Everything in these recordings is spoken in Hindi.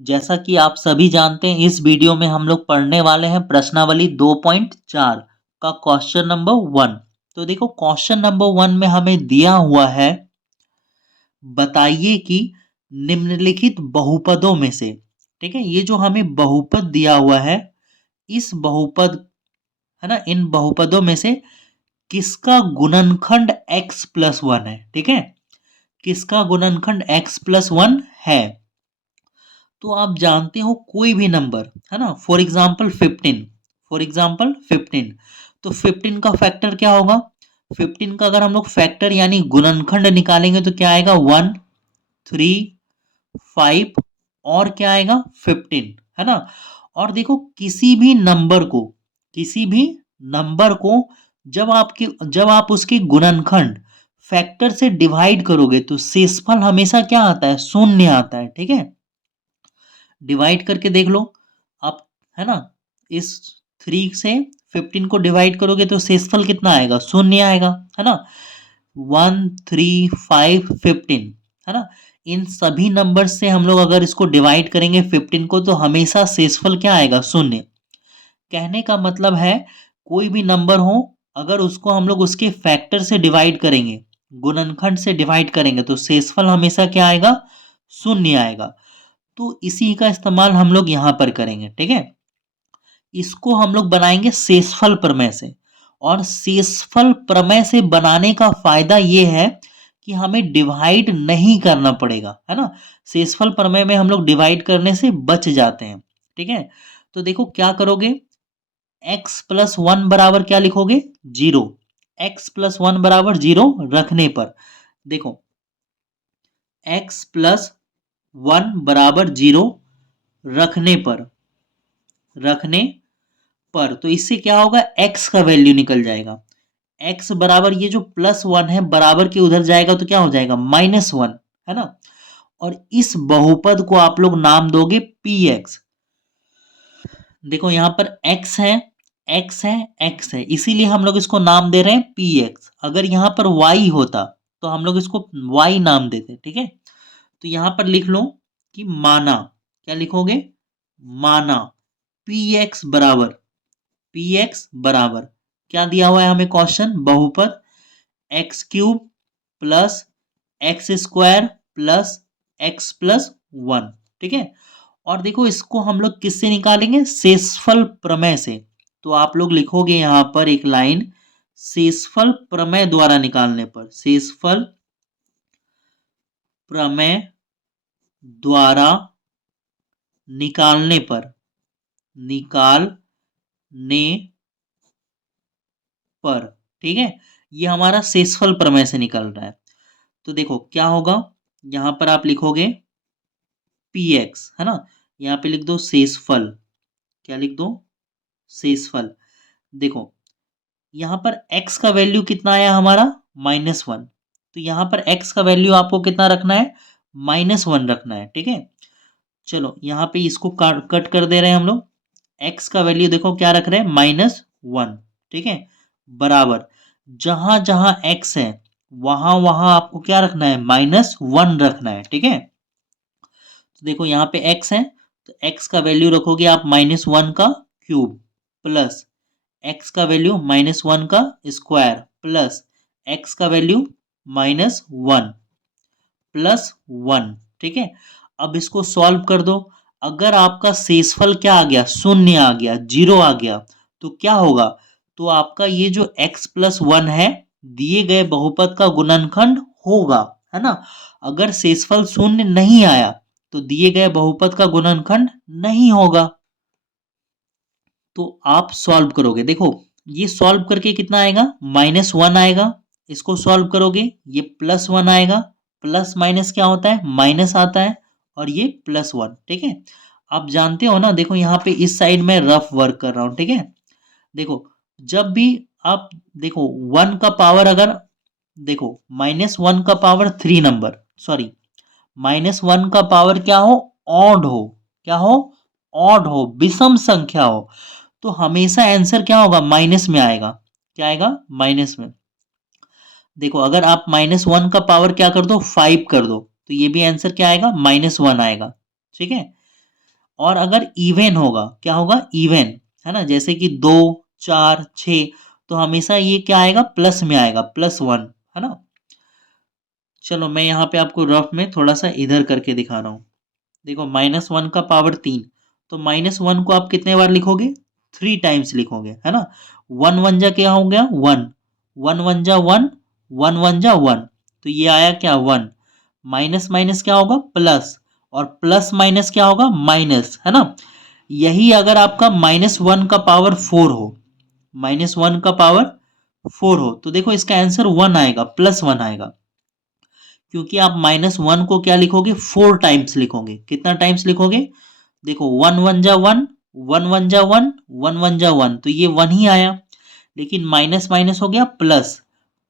जैसा कि आप सभी जानते हैं, इस वीडियो में हम लोग पढ़ने वाले हैं प्रश्नावली 2.4 का क्वेश्चन नंबर 1। तो देखो, क्वेश्चन नंबर 1 में हमें दिया हुआ है, बताइए कि निम्नलिखित बहुपदों में से, ठीक है, ये जो हमें बहुपद दिया हुआ है, इस बहुपद, है ना, इन बहुपदों में से किसका गुणनखंड x प्लस 1 है। ठीक है, किसका गुणनखंड x प्लस 1 है। तो आप जानते हो कोई भी नंबर, है ना, फॉर एग्जाम्पल 15, फॉर एग्जाम्पल 15, तो 15 का फैक्टर क्या होगा। 15 का अगर हम लोग फैक्टर यानी गुणनखंड निकालेंगे तो क्या आएगा, 1, 3, 5 और क्या आएगा, 15, है ना। और देखो, किसी भी नंबर को, किसी भी नंबर को जब आप उसके गुणनखंड फैक्टर से डिवाइड करोगे तो शेषफल हमेशा क्या आता है, शून्य आता है। ठीक है, डिवाइड करके देख लो आप, है ना। इस 3 से 15 को डिवाइड करोगे तो शेषफल कितना आएगा, शून्य आएगा, है ना। 1, 3, 5, 15, है ना। इन सभी नंबर से हम लोग अगर इसको डिवाइड करेंगे 15 को तो हमेशा शेषफल क्या आएगा, शून्य। कहने का मतलब है, कोई भी नंबर हो, अगर उसको हम लोग उसके फैक्टर से डिवाइड करेंगे, गुणनखंड से डिवाइड करेंगे तो शेषफल हमेशा क्या आएगा, शून्य आएगा। तो इसी का इस्तेमाल हम लोग यहां पर करेंगे। ठीक है, इसको हम लोग बनाएंगे शेषफल प्रमेय से। और शेषफल प्रमेय से बनाने का फायदा यह है कि हमें डिवाइड नहीं करना पड़ेगा, है ना। शेषफल प्रमेय में हम लोग डिवाइड करने से बच जाते हैं। ठीक है, तो देखो क्या करोगे, x प्लस 1 बराबर क्या लिखोगे, 0। x प्लस 1 बराबर 0 रखने पर, देखो x प्लस 1 बराबर 0 रखने पर, रखने पर, तो इससे क्या होगा, x का वैल्यू निकल जाएगा। x बराबर ये जो प्लस 1 है बराबर के उधर जाएगा तो क्या हो जाएगा, -1, है ना। और इस बहुपद को आप लोग नाम दोगे px। देखो यहां पर x है, x है, x है, इसीलिए हम लोग इसको नाम दे रहे हैं px। अगर यहां पर y होता तो हम लोग इसको y नाम देते। ठीक है, तो यहां पर लिख लो कि माना, क्या लिखोगे, माना px बराबर, px बराबर क्या दिया हुआ है हमें क्वेश्चन, बहुपद x cube plus x square plus x plus 1। ठीक है, और देखो इसको हम लोग किससे निकालेंगे, शेषफल प्रमेय से। तो आप लोग लिखोगे यहां पर एक लाइन, शेषफल प्रमेय द्वारा निकालने पर, शेषफल प्रमेय द्वारा निकालने पर, निकालने पर, ठीक है, ये हमारा शेषफल प्रमेय से निकल रहा है। तो देखो क्या होगा, यहां पर आप लिखोगे px, है ना, यहां पे लिख दो शेषफल, क्या लिख दो, शेषफल। देखो यहां पर x का वैल्यू कितना आया हमारा, -1, तो यहां पर x का वैल्यू आपको कितना रखना है, -1 रखना है। ठीक है, चलो यहां पे इसको कट कर दे रहे हैं हम लोग, x का वैल्यू देखो क्या रख रहे हैं, -1। ठीक है, बराबर जहां जहां x है वहां वहां आपको क्या रखना है, -1 रखना है। ठीक है, तो देखो यहाँ पे x है, तो x का वैल्यू रखोगे आप -1 का क्यूब प्लस x का वैल्यू -1 का स्क्वायर प्लस x का वैल्यू -1 प्लस 1। ठीक है, अब इसको सॉल्व कर दो। अगर आपका शेषफल क्या आ गया, शून्य आ गया, 0 आ गया, तो क्या होगा, तो आपका ये जो x प्लस 1 है दिए गए बहुपद का गुणनखंड होगा, है ना। अगर शेषफल शून्य नहीं आया तो दिए गए बहुपद का गुणनखंड नहीं होगा। तो आप सॉल्व करोगे, देखो ये सॉल्व करके कितना आएगा, -1 आएगा। इसको सॉल्व करोगे ये +1 आएगा, प्लस माइनस क्या होता है, माइनस आता है, और ये +1। ठीक है, आप जानते हो ना, देखो यहाँ पे इस साइड में रफ वर्क कर रहा हूं। ठीक है, देखो जब भी आप देखो 1 का पावर, अगर देखो -1 का पावर 3 नंबर, सॉरी -1 का पावर क्या हो, ऑड हो, क्या हो, ऑड हो, विषम संख्या हो, तो हमेशा आंसर क्या होगा, माइनस में आएगा। क्या आएगा, माइनस में। देखो अगर आप -1 का पावर क्या कर दो, 5 कर दो, तो ये भी आंसर क्या आएगा, -1 आएगा। ठीक है, और अगर इवन होगा, क्या होगा, इवन, है ना, जैसे कि 2, 4, 6, तो हमेशा ये क्या आएगा, प्लस में आएगा, +1, है ना। चलो मैं यहाँ पे आपको रफ में थोड़ा सा इधर करके दिखा रहा हूँ। देखो -1 का पावर 3, तो -1 को आप कितने बार लिखोगे, 3 टाइम्स लिखोगे, है ना। 1 1 जा क्या हो गया, 1, 1 1 जा 1, 1 1 जा 1, तो ये आया क्या, 1, माइनस माइनस क्या होगा, प्लस, और प्लस माइनस क्या होगा, माइनस, है ना। यही अगर आपका -1 का पावर 4 हो, -1 का पावर 4 हो, तो देखो इसका आंसर 1 आएगा, +1 आएगा, क्योंकि आप -1 को क्या लिखोगे, 4 टाइम्स लिखोगे। कितना टाइम्स लिखोगे, देखो 1 1 जा 1, 1 1 जा 1, 1 1 जा 1, तो ये 1 ही आया। लेकिन माइनस माइनस हो गया प्लस,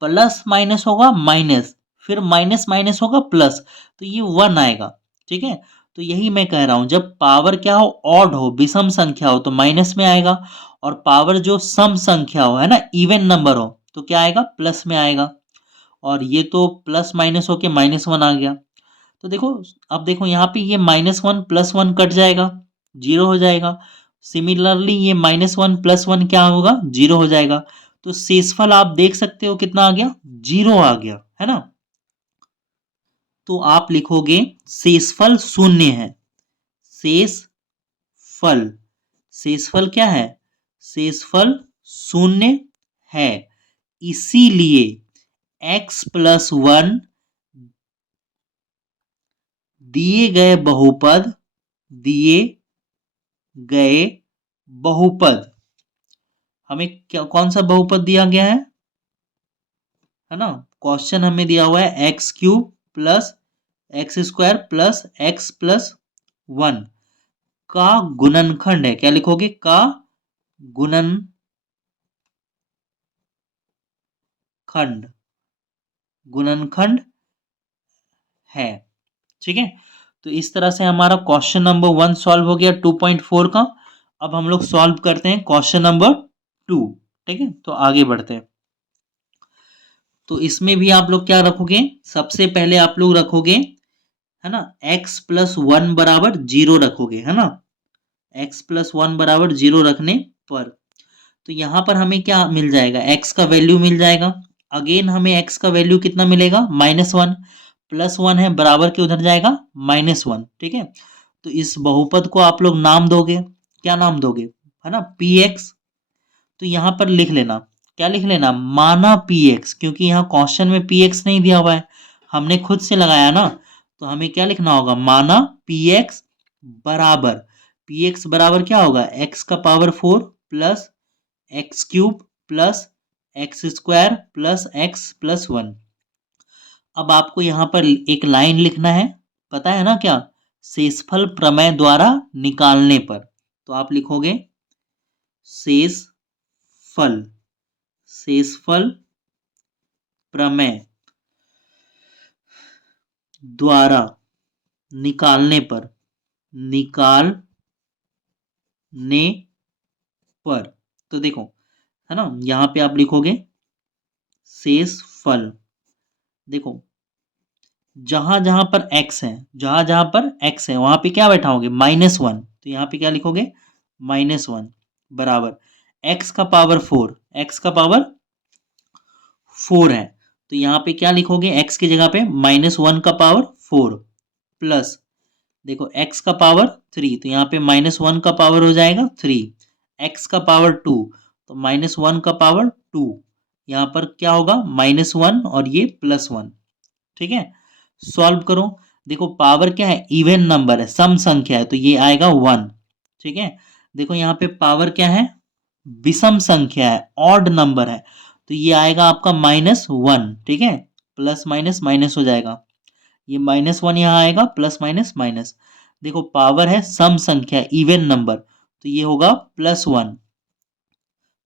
प्लस माइनस होगा माइनस, फिर माइनस माइनस होगा प्लस, तो ये 1 आएगा। ठीक है, तो यही मैं कह रहा हूं, जब पावर क्या हो, ऑड हो, विषम संख्या हो, तो माइनस में आएगा, और पावर जो सम संख्या हो, है ना, इवन नंबर हो, तो क्या आएगा, प्लस में आएगा। और ये तो प्लस माइनस होके -1 आ गया। तो देखो, अब देखो यहाँ पे ये -1 +1 कट जाएगा, 0 हो जाएगा। सिमिलरली ये -1 +1 क्या होगा, 0 हो जाएगा। तो शेषफल आप देख सकते हो कितना आ गया, 0 आ गया, है ना। तो आप लिखोगे शेषफल 0 है। शेषफल, शेषफल क्या है, शेषफल 0 है, इसीलिए x+1 दिए गए बहुपद, दिए गए बहुपद, हमें क्या, कौन सा बहुपद दिया गया है ना, क्वेश्चन हमें दिया हुआ है x³ plus x² plus x+1 का गुणनखंड है। क्या लिखोगे, का गुणनखंड, गुणनखंड है। ठीक है, तो इस तरह से हमारा क्वेश्चन नंबर 1 सॉल्व हो गया 2.4 का। अब हम लोग सॉल्व करते हैं क्वेश्चन नंबर 2। ठीक है, तो आगे बढ़ते हैं। तो इसमें भी आप लोग क्या रखोगे, सबसे पहले आप लोग रखोगे, है ना, x+1 बराबर 0 रखोगे, है ना, x+1 बराबर 0 रखने पर, तो यहां पर हमें क्या मिल जाएगा, x का वैल्यू मिल जाएगा। अगेन हमें x का वैल्यू कितना मिलेगा, -1, +1 है, बराबर के उधर जाएगा -1। ठीक है, तो इस बहुपद को आप लोग नाम दोगे, क्या नाम दोगे, है ना, px। तो यहां पर लिख लेना, क्या लिख लेना, माना px, क्योंकि यहाँ क्वेश्चन में px नहीं दिया हुआ है, हमने खुद से लगाया ना, तो हमें क्या लिखना होगा, माना px बराबर, px बराबर क्या होगा, x का power 4 plus x³ plus x² plus x+1। अब आपको यहां पर एक लाइन लिखना है, पता है ना क्या, शेषफल प्रमेय द्वारा निकालने पर। तो आप लिखोगे शेषफल, शेषफल प्रमेय द्वारा निकालने पर, निकालने पर, तो देखो, है ना, यहां पे आप लिखोगे शेषफल, देखो जहां जहां पर x है, जहां जहां पर x है वहां पे क्या बैठाओगे, -1, तो यहां पे क्या लिखोगे, -1 बराबर x का पावर 4, x का पावर 4 है, तो यहां पे क्या लिखोगे, x की जगह पे -1 का पावर 4 प्लस, देखो x का पावर 3, तो यहाँ पे -1 का पावर हो जाएगा 3, x का पावर 2, तो -1 का पावर 2, यहाँ पर क्या होगा, -1 और ये +1। ठीक है, सॉल्व करो, देखो पावर क्या है, इवन नंबर है, सम संख्या है, तो ये आएगा 1। ठीक है, देखो यहाँ पे पावर क्या है, विषम संख्या है, ऑड नंबर है, तो ये आएगा आपका -1। ठीक है, प्लस माइनस माइनस हो जाएगा, ये -1 यहाँ आएगा, प्लस माइनस माइनस, देखो पावर है सम संख्या, इवन नंबर, तो ये होगा +1,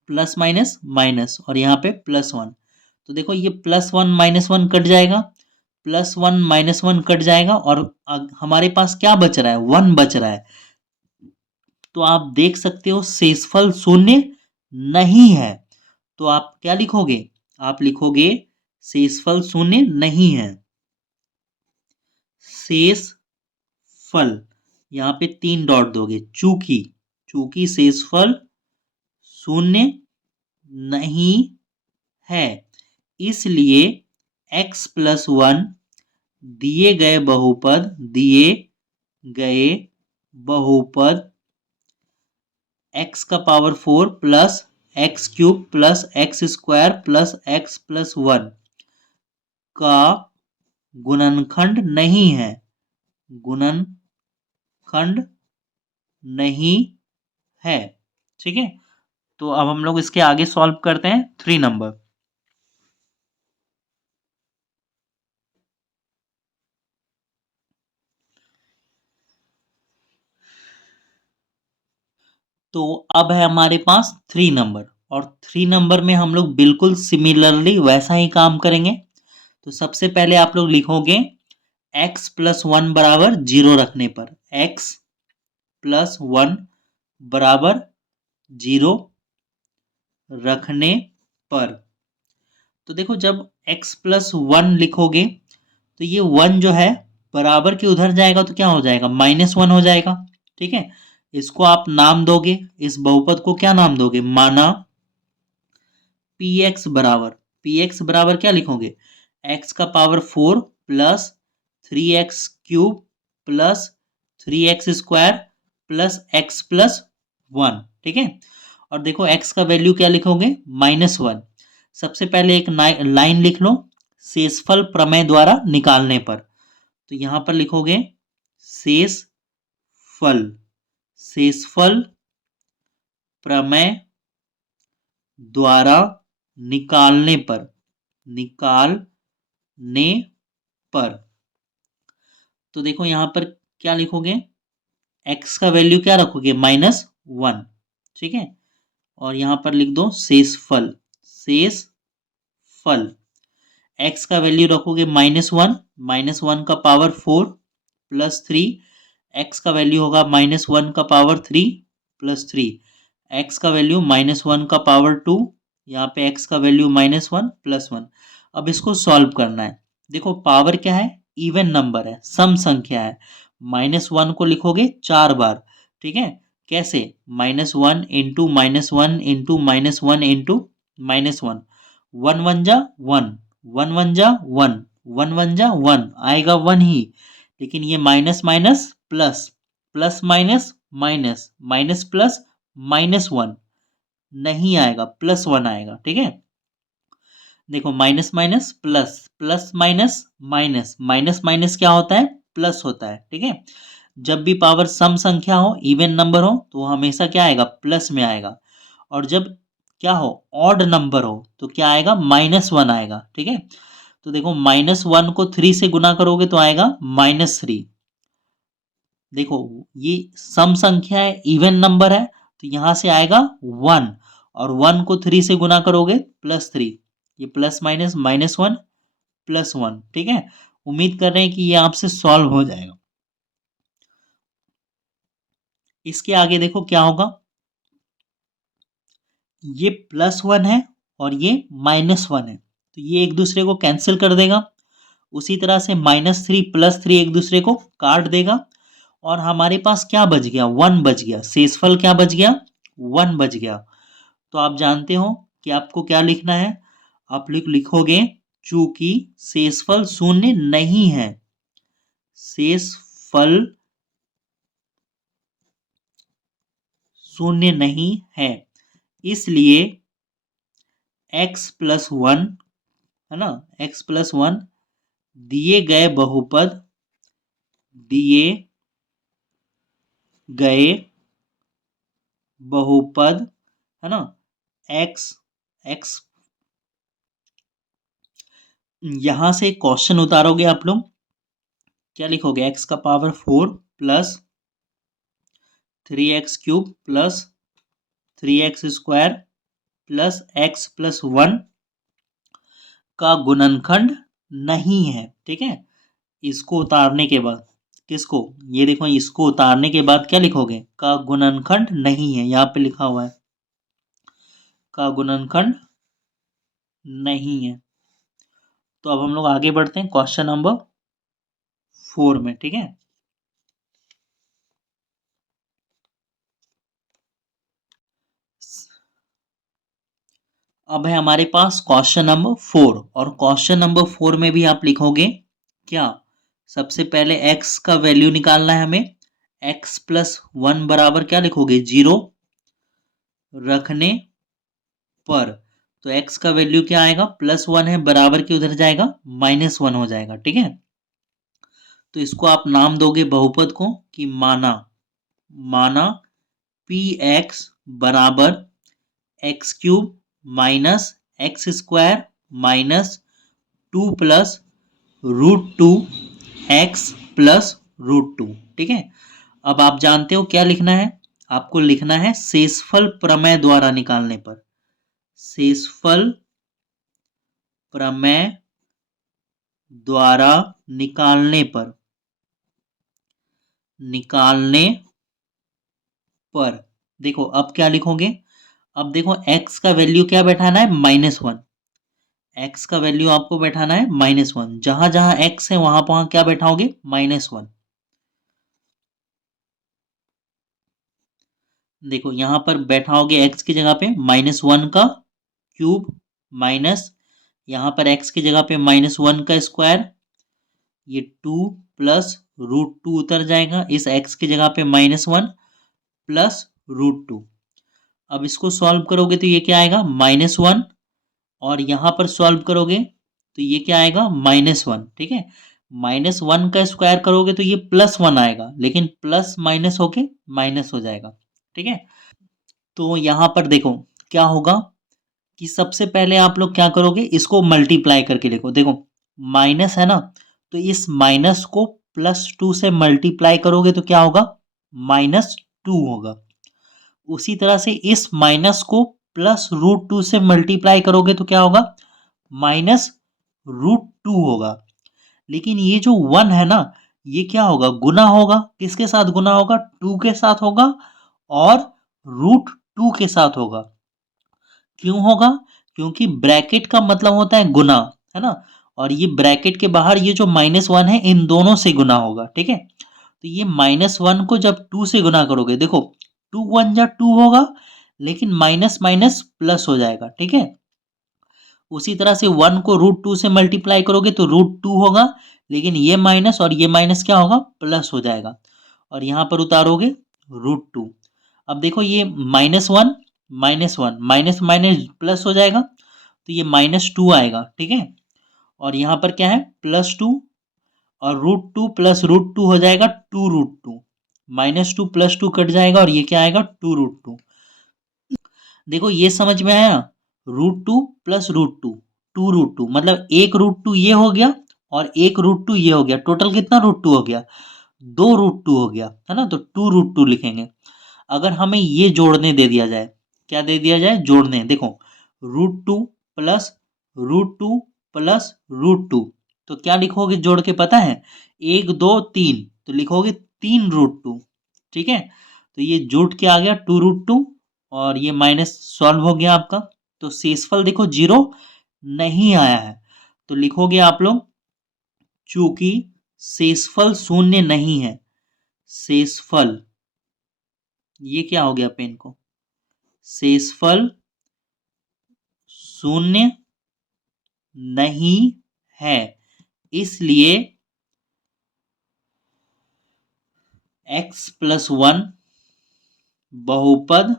प्लस माइनस माइनस, और यहाँ पे +1, तो देखो ये +1 -1 कट जाएगा, +1 -1 कट जाएगा, और हमारे पास क्या बच रहा है, 1 बच रहा है। तो आप देख सकते हो शेषफल 0 नहीं है, तो आप क्या लिखोगे, आप लिखोगे शेषफल 0 नहीं है, शेषफल, यहाँ पे 3 डॉट दोगे, चूंकि शेषफल शून्य नहीं है, इसलिए x+1 दिए गए बहुपद x का power 4 plus x cube plus x square plus x+1 का गुणनखंड नहीं है, गुणनखंड नहीं है। ठीक है, तो अब हम लोग इसके आगे सॉल्व करते हैं 3 नंबर। तो अब है हमारे पास 3 नंबर, और 3 नंबर में हम लोग बिल्कुल सिमिलरली वैसा ही काम करेंगे। तो सबसे पहले आप लोग लिखोगे x+1 बराबर 0 रखने पर, x+1 बराबर 0 रखने पर। तो देखो जब x+1 लिखोगे तो ये 1 जो है बराबर के उधर जाएगा तो क्या हो जाएगा, -1 हो जाएगा। ठीक है, इसको आप नाम दोगे, इस बहुपद को क्या नाम दोगे, माना px बराबर क्या लिखोगे, x का power 4 plus 3x³ plus 3x² plus x+1। ठीक है, और देखो x का वैल्यू क्या लिखोगे, -1। सबसे पहले एक लाइन लिख लो शेषफल प्रमेय द्वारा निकालने पर। तो यहां पर लिखोगे शेषफल प्रमेय द्वारा निकालने पर। तो देखो यहां पर क्या लिखोगे, x का वैल्यू क्या रखोगे, -1। ठीक है, और यहां पर लिख दो शेषफल x का वैल्यू रखोगे -1 का पावर 4 प्लस 3, x का वैल्यू होगा -1 का पावर 3 प्लस 3, x का वैल्यू -1 का पावर 2, यहाँ पे x का वैल्यू -1 प्लस 1। अब इसको सॉल्व करना है। देखो पावर क्या है, इवन नंबर है, सम संख्या है। -1 को लिखोगे 4 बार। ठीक है, कैसे, -1 इंटू -1 इंटू -1 इंटू -1, 1 1 जा 1, 1 1 जा 1, 1 1 जा 1 आएगा 1 ही, लेकिन ये minus minus plus, plus minus minus, minus plus -1 नहीं आएगा, +1 आएगा। ठीक है, देखो minus minus plus, plus minus minus, minus minus क्या होता है, प्लस होता है। ठीक है, जब भी पावर सम संख्या हो, इवन नंबर हो, तो हमेशा क्या आएगा, प्लस में आएगा। और जब क्या हो, ऑड नंबर हो, तो क्या आएगा, -1 आएगा। ठीक है, तो देखो -1 को 3 से गुना करोगे तो आएगा -3। देखो ये सम संख्या है, इवन नंबर है, तो यहां से आएगा 1, और 1 को 3 से गुना करोगे +3, ये प्लस माइनस -1 +1। ठीक है, उम्मीद कर रहे हैं कि ये आपसे सॉल्व हो जाएगा। इसके आगे देखो क्या होगा, ये +1 है और ये -1 है, तो ये एक दूसरे को कैंसिल कर देगा। उसी तरह से -3 +3 एक दूसरे को काट देगा, और हमारे पास क्या बच गया, 1 बच गया, शेषफल क्या बच गया, 1 बच गया। तो आप जानते हो कि आपको क्या लिखना है, आप लिखोगे चूंकि शेषफल शून्य नहीं है, शेषफल शून्य नहीं है, इसलिए x+1 है ना, x+1 दिए गए बहुपद है ना, x x यहां से क्वेश्चन उतारोगे आप लोग, क्या लिखोगे, x का power 4 plus 3x³ plus 3x² plus x+1 का गुणनखंड नहीं है। ठीक है, इसको उतारने के बाद, किसको, ये देखो इसको उतारने के बाद क्या लिखोगे, का गुणनखंड नहीं है, यहाँ पे लिखा हुआ है का गुणनखंड नहीं है। तो अब हम लोग आगे बढ़ते हैं क्वेश्चन नंबर 4 में। ठीक है, अब है हमारे पास क्वेश्चन नंबर 4, और क्वेश्चन नंबर 4 में भी आप लिखोगे क्या, सबसे पहले x का वैल्यू निकालना है हमें। x प्लस 1 बराबर क्या लिखोगे, 0 रखने पर, तो x का वैल्यू क्या आएगा, प्लस 1 है, बराबर के उधर जाएगा -1 हो जाएगा। ठीक है, तो इसको आप नाम दोगे बहुपद को कि माना, माना px बराबर x cube minus x square minus 2 plus √2 x plus √2। ठीक है, अब आप जानते हो क्या लिखना है, आपको लिखना है शेषफल प्रमेय द्वारा निकालने पर, शेषफल प्रमेय द्वारा निकालने पर, निकालने पर देखो अब क्या लिखोगे, अब देखो x का वैल्यू क्या बैठाना है, -1। x का वैल्यू आपको बैठाना है -1, जहां जहां x है वहां वहां क्या बैठाओगे, -1। देखो यहां पर बैठाओगे x की जगह पे -1 का क्यूब माइनस, यहां पर x की जगह पे -1 का स्क्वायर, ये 2 प्लस √2 उतर जाएगा, इस x की जगह पे -1 प्लस √2। अब इसको सॉल्व करोगे तो ये क्या आएगा, -1, और यहां पर सॉल्व करोगे तो ये क्या आएगा, -1। ठीक है, -1 का स्क्वायर करोगे तो ये +1 आएगा, लेकिन प्लस माइनस होके माइनस हो जाएगा। ठीक है, तो यहां पर देखो क्या होगा कि सबसे पहले आप लोग क्या करोगे, इसको मल्टीप्लाई करके लिखो। देखो माइनस है ना, तो इस माइनस को +2 से मल्टीप्लाई करोगे तो क्या होगा, -2 होगा। उसी तरह से इस माइनस को +√2 से मल्टीप्लाई करोगे तो क्या होगा, -√2 होगा। लेकिन ये जो 1 है ना, ये क्या होगा, गुना होगा, किसके साथ गुना होगा, 2 के साथ होगा और √2 के साथ होगा। क्यों होगा, क्योंकि ब्रैकेट का मतलब होता है गुना, है ना, और ये ब्रैकेट के बाहर ये जो -1 है इन दोनों से गुना होगा। ठीक है, तो ये -1 को जब 2 से गुना करोगे, देखो 2 1 जा 2 होगा, लेकिन माइनस माइनस प्लस हो जाएगा। ठीक है, उसी तरह से 1 को √2 से मल्टीप्लाई करोगे तो √2 होगा, लेकिन ये माइनस और ये माइनस क्या होगा, प्लस हो जाएगा, और यहां पर उतारोगे √2। अब देखो ये -1 -1 माइनस माइनस प्लस हो जाएगा, तो ये -2 आएगा। ठीक है, और यहां पर क्या है, +2, और √2 प्लस √2 हो जाएगा 2√2, -2 + 2 कट जाएगा और ये क्या आएगा, 2√2। देखो ये समझ में आया, √2 प्लस √2, 2√2, मतलब एक √2 ये हो गया और एक √2 ये हो गया, टोटल कितना √2 हो गया, 2√2 हो गया, है ना, तो 2√2 लिखेंगे। अगर हमें ये जोड़ने दे दिया जाए, क्या दे दिया जाए, जोड़ने, देखो √2 प्लस √2 प्लस √2, तो क्या लिखोगे जोड़ के, पता है, 1 2 3, तो लिखोगे 3√2। ठीक है, तो ये जुट के आ गया 2√2, और ये माइनस सॉल्व हो गया आपका। तो शेषफल देखो 0 नहीं आया है, तो लिखोगे आप लोग, चूंकि शेषफल शून्य नहीं है, शेषफल, ये क्या हो गया पेन को, शेषफल शून्य नहीं है, इसलिए x + 1 बहुपद,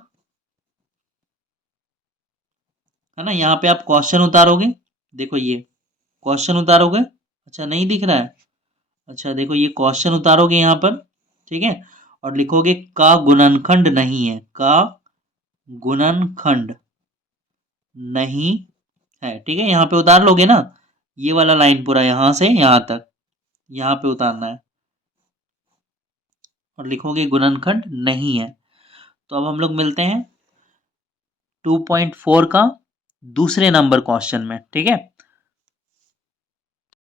है ना, यहाँ पे आप क्वेश्चन उतारोगे, देखो ये क्वेश्चन उतारोगे, अच्छा नहीं दिख रहा है, अच्छा देखो ये क्वेश्चन उतारोगे यहाँ पर। ठीक है, और लिखोगे का गुणनखंड नहीं है, का गुणनखंड नहीं है। ठीक है, यहाँ पे उतार लोगे ना, ये वाला लाइन पूरा यहां से यहां तक, यहाँ पे उतारना है, और लिखोगे गुणनखंड नहीं है। तो अब हम लोग मिलते हैं 2.4 का दूसरे नंबर क्वेश्चन में। ठीक है,